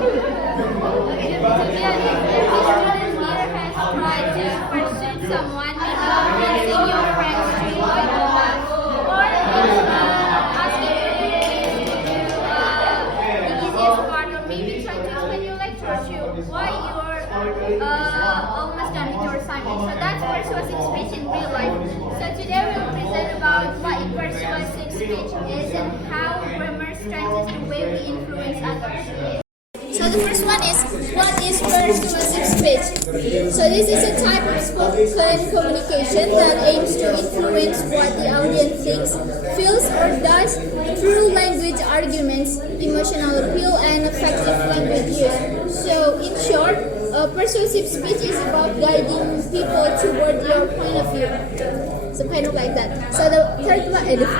Okay, so yeah, if the student here has tried to pursue someone, maybe convincing your friends to join the class, or asking you to do the easiest part, or maybe try to explain your lecture to why you are almost done with your assignment. So that's persuasive speech in real life. So today we'll present about what persuasive speech is and how grammar strengthens the way we influence others. So the first one is, what is persuasive speech? So this is a type of spoken communication that aims to influence what the audience thinks, feels, or does through language arguments, emotional appeal, and effective language use. So in short, persuasive speech is about guiding people toward your point of view. So kind of like that. So the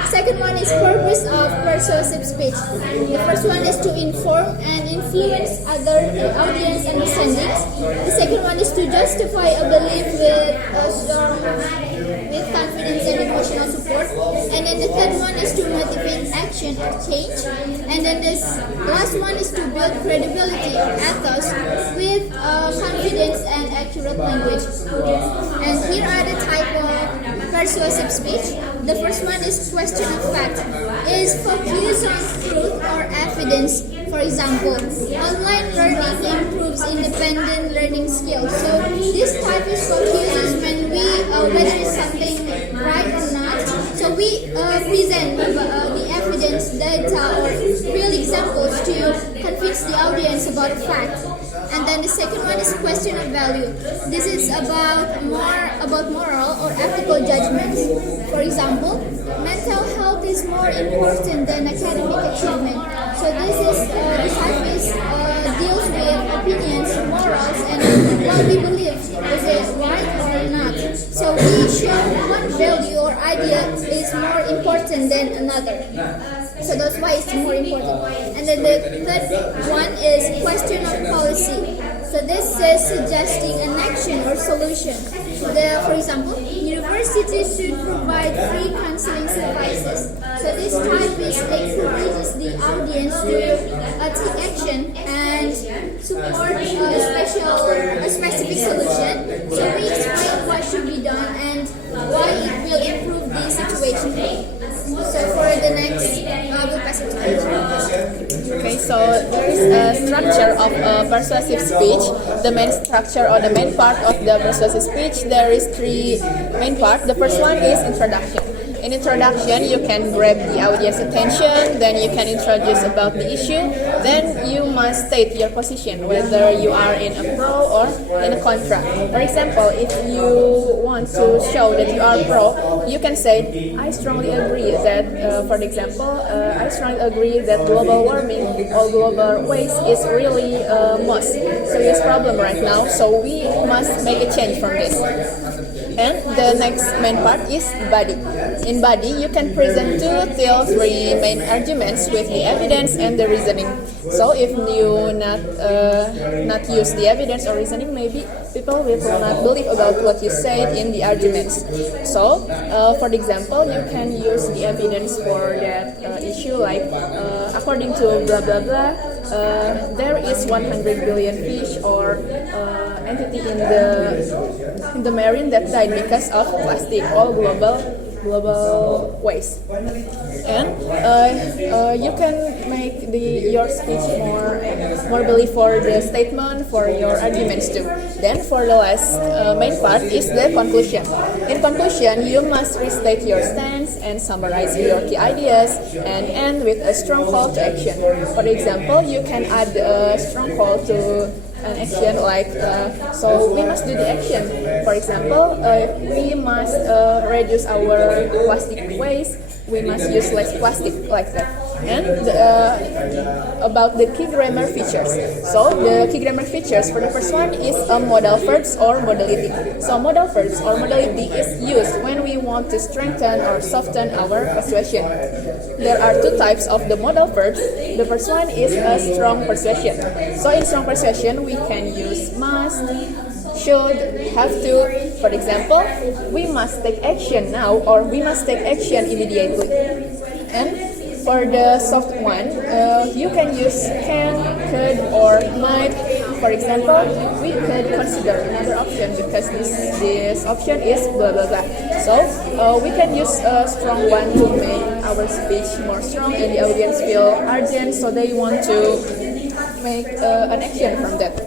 second one is purpose of persuasive speech. The first one is to inform and influence other audience understandings. The second one is to justify a belief with confidence and emotional support. And then the third one is to motivate action or change. And then this last one is to build credibility or ethos with confidence and accurate language. And here are the type of persuasive speech. The first one is question of fact. Is focused on truth or evidence. For example, online learning improves independent learning skills. So this type is focused when we whether it's something right or not. So we present the evidence, data, or real examples to convince the audience about a fact. And then the second one is question of value. This is about moral or ethical judgments. For example, mental health is more important than academic achievement. So this type deals with opinions, morals, and what we believe, is it right or not. So we show one value or idea is more important than another. So that's why it's more important. And then the third one is question of policy. So this is suggesting an action or solution. For example, universities should provide free counseling services. So this type encourages the audience to take action and support a specific solution. So we explain what should be done and why it will improve the situation. So for the next, we'll pass it to you. Okay, so there is a structure of persuasive speech. The main structure or the main part of the persuasive speech, there is three main parts. The first one is introduction. In introduction, you can grab the audience attention, then you can introduce about the issue, then you must state your position, whether you are in a pro or in a contra. For example, if you want to show that you are pro, you can say, I strongly agree that, for example, I strongly agree that global warming or global waste is really most serious problem right now, so we must make a change from this. And the next main part is body. In body, you can present 2 till 3 main arguments with the evidence and the reasoning. So if you not use the evidence or reasoning, maybe people will not believe about what you said in the arguments. So, for example, you can use the evidence for that issue, like according to blah blah blah, there is 100 billion fish or entity in the marine that died because of plastic or global waste. And you can make your speech more belief for the statement, for your arguments too. Then for the last main part is the conclusion. In conclusion, you must restate your stance and summarize your key ideas and end with a strong call to action. For example, you can add a strong call to an action like, so we must do the action. For example, we must reduce our plastic waste, we must use less plastic, like that. And about the key grammar features. So the key grammar features for the first one is modal verbs or modality. So modal verbs or modality is used when we want to strengthen or soften our persuasion. There are 2 types of the modal verbs. The first one is a strong persuasion. So in strong persuasion, we can use must, should, have to. For example, we must take action now or we must take action immediately. And for the soft one, you can use can, could, or might. For example, we could consider another option because this option is blah blah blah. So we can use a strong one to make our speech more strong and the audience feel urgent, so they want to make an action from that.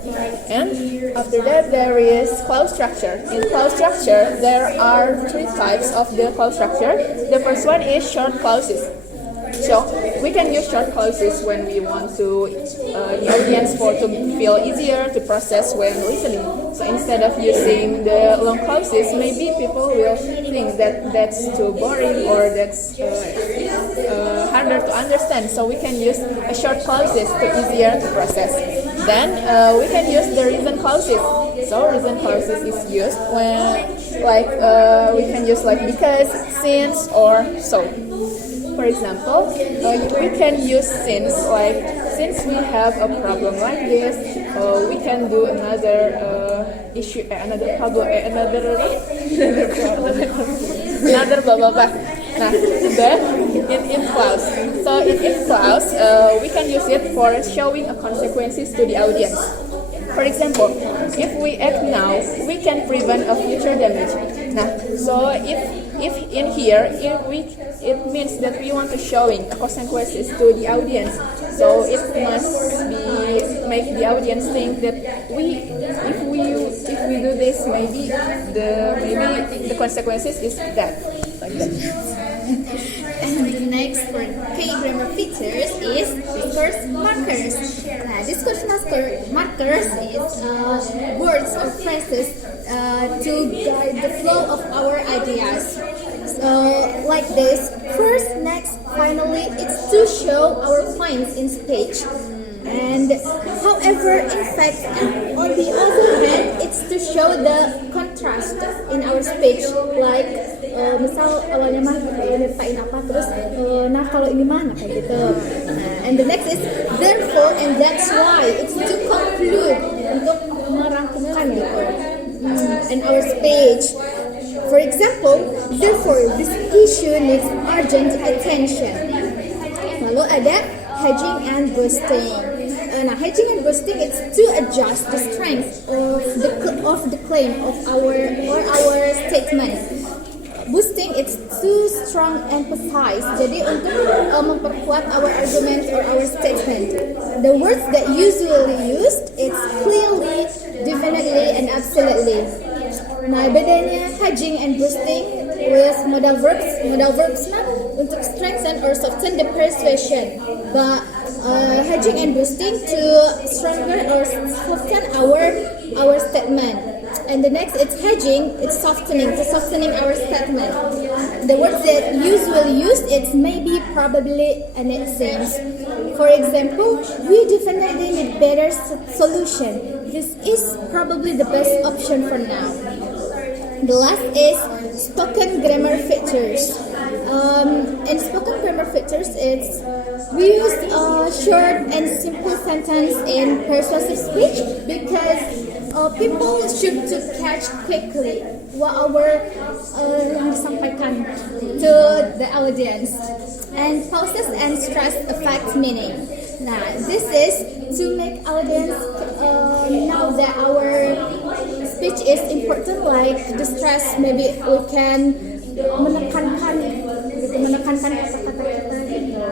And after that, there is clause structure. In clause structure, there are three types of the clause structure. The first one is short clauses. So we can use short clauses when we want to the audience to feel easier to process when listening. So instead of using the long clauses, maybe people will think that that's too boring or that's harder to understand. So we can use a short clauses to easier to process. Then we can use the reason clauses. So reason clauses is used when we can use like because, since, or so. For example, we can use since we have a problem like this, we can do another issue, another problem, another blah blah blah. Nah, then in clause. So in clause, we can use it for showing a consequences to the audience. For example, if we act now, we can prevent a future damage. Nah, so if in here, it means that we want to showing consequences to the audience. So it must be make the audience think that if we do this, maybe the consequences is that, like that. And the next for K grammar features is discourse markers. Nah, discourse markers is words or phrases to guide the flow of our ideas. Like this, first, next, finally, it's to show our points in speech. And however, in fact, and on the other hand, it's to show the contrast in our speech. Like misal awalnya mah nyeritain apa terus nah kalau ini mah nah kayak gitu. And the next is therefore and that's why, it's to conclude, untuk merangkumkan gitu in our speech. For example, therefore this issue needs urgent attention. Lalu ada hedging and boosting. Now, hedging and boosting is to adjust the strength of the claim of our statement. Boosting it's to strong emphasize. Jadi untuk memperkuat our argument or our statement. The words that usually used it's clearly, definitely, and absolutely. Nah, bedanya hedging and boosting with modal verbs nah untuk strengthen or soften the persuasion, but hedging and boosting to stronger or soften our statement. And the next, it's hedging, it's softening our statement. The words that usually used, it's maybe, probably, and it seems. For example, we definitely need better solution. This is probably the best option for now. The last is spoken grammar features. In spoken grammar features, we use a short and simple sentence in persuasive speech because people should to catch quickly what our yang disampaikan to the audience, and pauses and stress affect meaning. Nah, this is to make audience know that our speech is important, like the stress. Maybe we can menekankan kata-kata gitu.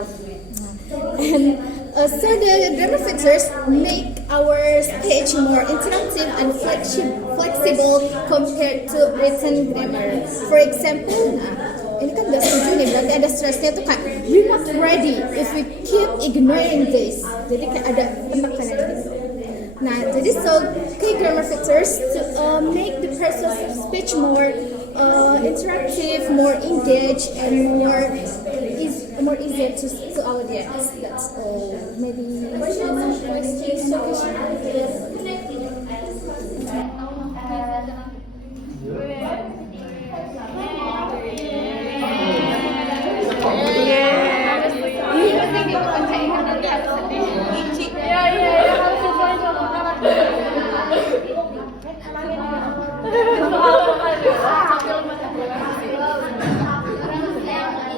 And so the grammar features make our speech more interactive and flexible compared to written grammar. For example, ini kan udah setuju nih, berarti ada stressnya tuh kan we're not ready if we keep ignoring this. Jadi kayak ada penekanan gitu. Nah, jadi so key grammar features to make the persuasive speech more interactive, more engaged, and more easier to audience. That's all. Maybe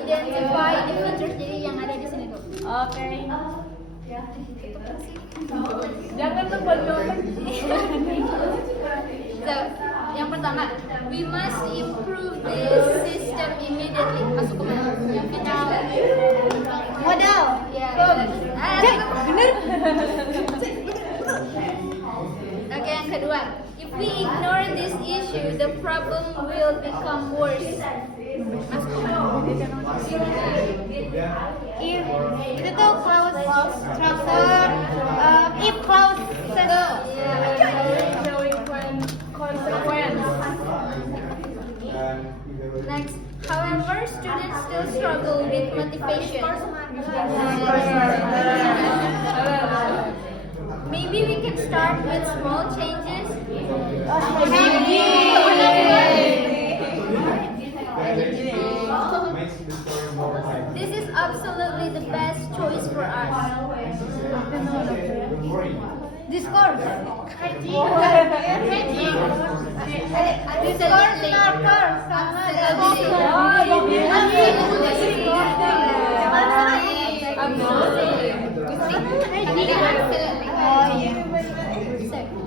identify the features, jadi yang ada di sini Jangan tuh buat nyontek. So, yang pertama, we must improve this system immediately. Masuk ke mana? Yang final. Modal. Ya. Bener. Oke, yang kedua. If we ignore this issue, the problem will become worse. Masuk ke mana? If itu tuh close structure, if close Consequence. Next, however, students still struggle with motivation. Maybe we can start with small changes. This is absolutely the best choice for us. discourse.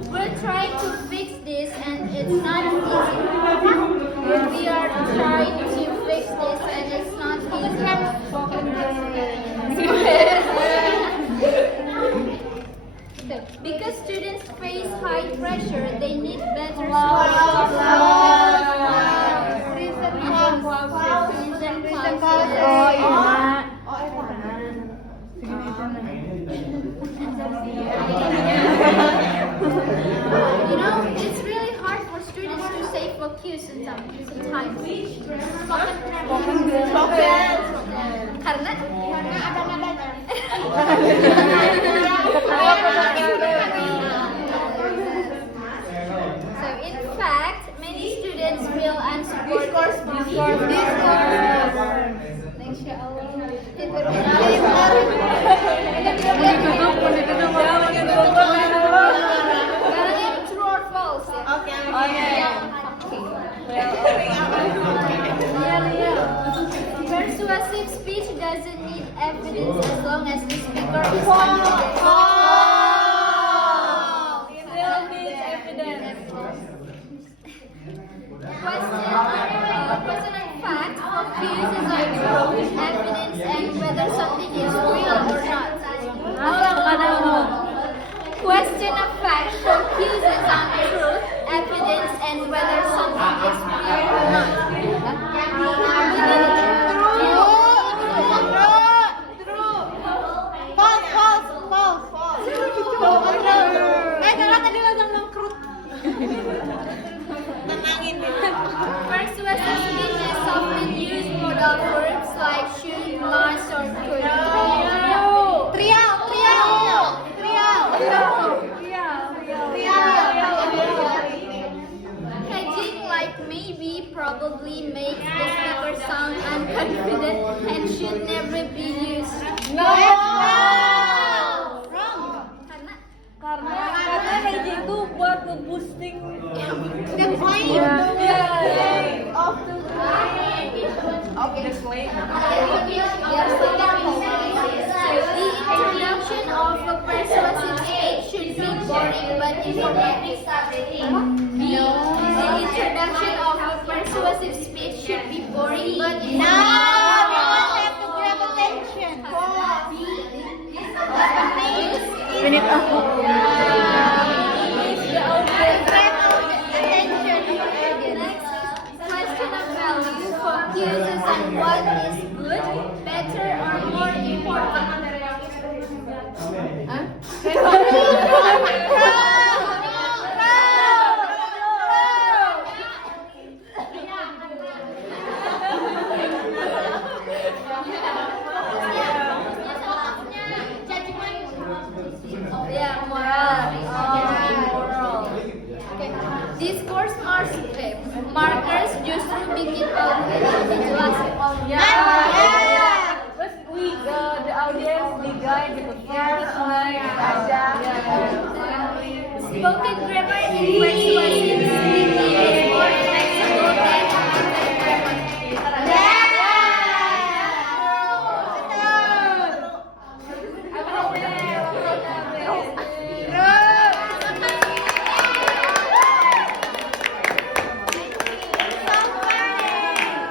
We're trying to fix this and it's not easy. We are trying to fix this and it's not easy. Because students face high pressure, they need better it's really hard for students to stay focused sometimes. Karena ada nadanya. So in fact, many students feel unsupported. True or false? Persuasive speech doesn't need evidence as long as the speaker is confident. Question and fact focuses on truth, evidence, and whether something is real or not. Question of fact focuses on truth, evidence, and whether something is real or not. Persuasive speech is often used modal verbs like should, must, or could. Hedging like maybe probably makes the speaker sound unconfident and should never be used. Karena hedging itu buat nge-boosting The claim. Of the claim. The introduction of a persuasive speech should be boring but informative. The introduction of a persuasive speech should be boring but Have to grab attention. Minute aku. Question of value focuses on what is good, better, or more important. Discourse markers justru bikin lebih jelas. Terus the audience, the guide, gitu. First, like, aja. Spoken grammar in persuasive